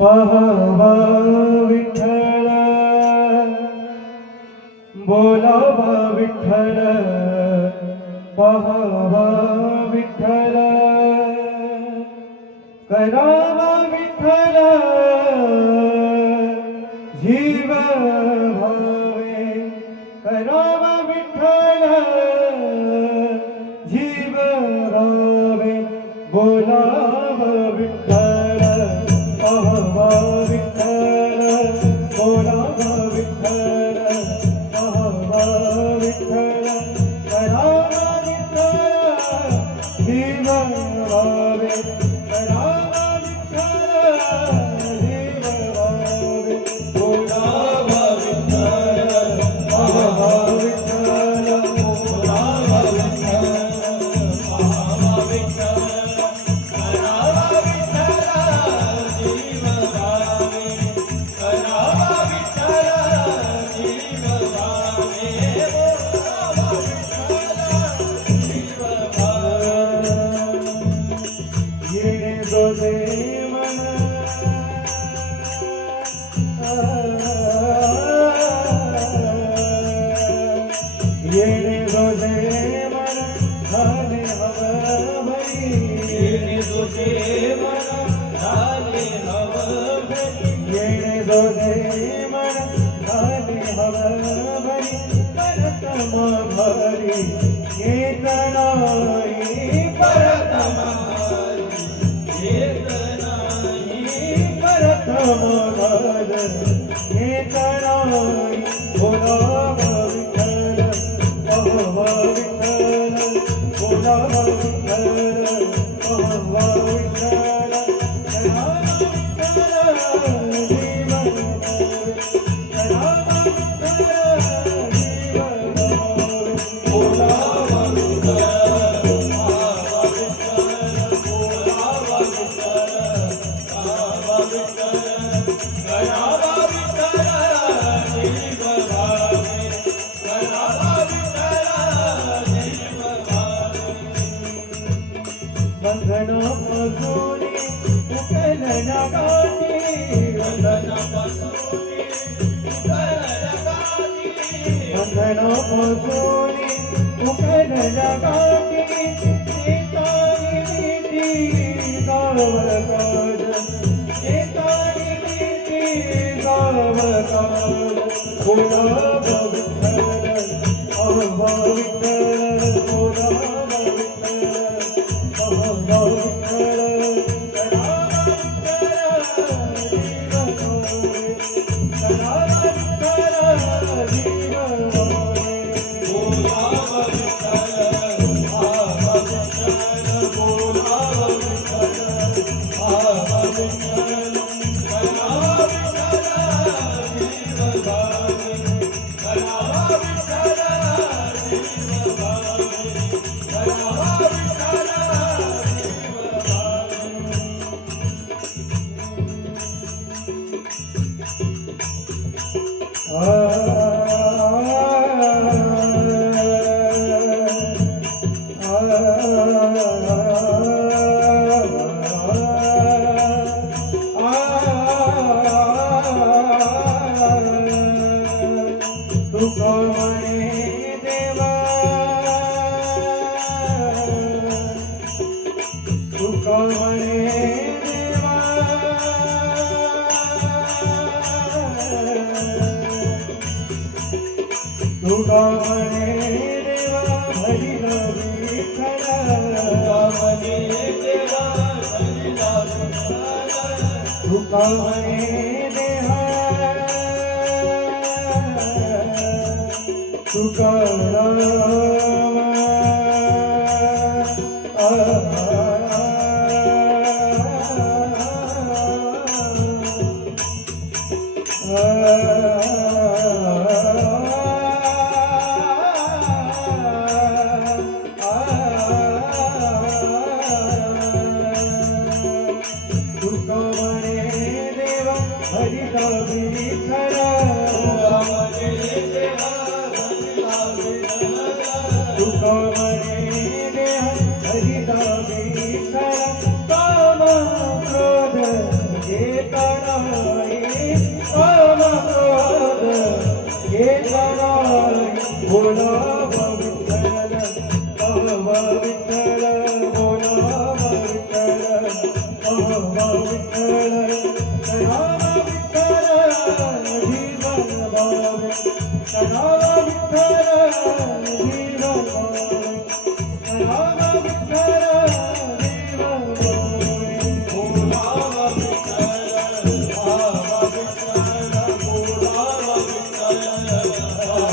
पाहावा विठ्ठल बोलावा विठ्ठल पाहावा विठ्ठल करावा विठ्ठल जीव भावे करावा विठ्ठल जीव भावे बोलावा विठ्ठल पाहावा विठ्ठल बोलावा विठ्ठल पाहावा विठ्ठल करावा विठ्ठल जीव भावे करावा विठ्ठल जीव भावे बोलावा विठ्ठल पाहावा विठ्ठल बोलावा विठ्ठल पाहावा विठ्ठल येणे रोजे मन झाले हवई येणे रोजे मन झाले हवई येणे रोजे मन झाले हवई परतम भरी येतनाई परतम येतनाई परतम भरी येतनाई बोलावा पाहावा विठ्ठल बोलावा विठ्ठल पाहावा विठ्ठल करावा विठ्ठल जीव भावे करावा विठ्ठल जीव भावे बोलावा विठ्ठल पाहावा विठ्ठल बोलावा विठ्ठल पाहावा विठ्ठल करावा विठ्ठल जीव भावे करावा बंधनापासून उकलना गाठी बंधनापासून उकलना गाठी एकानी नीती गावकाज एकानी नीती गावकाज बोलावा विठ्ठल पाहावा विठ्ठल बोलावा विठ्ठल पाहावा विठ्ठल करावा विठ्ठल जीव भावे करावा विठ्ठल जीव भावे बोलावा विठ्ठल पाहावा विठ्ठल बोलावा विठ्ठल पाहावा विठ्ठल करावा विठ्ठल जीव भावे करावा विठ्ठल जीव भावे करावा विठ्ठल तुका म्हणे देवा तुका म्हणे देवा तुका म्हणे देवा हरिला विठ्ठल तुका म्हणे देवा तुकाराम तुका म्हणे देवा हरिला विठ्ठल केतनाई काम क्रोध केतनाई बोलावा विठ्ठल कहवा विठ्ठल बोलावा विठ्ठल कहवा विठ्ठल कणावा विठ्ठल जीवन भावे कणावा विठ्ठल जीवन भावे कणावा विठ्ठल जीवन भावे बोलावा विठ्ठल कहवा विठ्ठल बोलावा विठ्ठल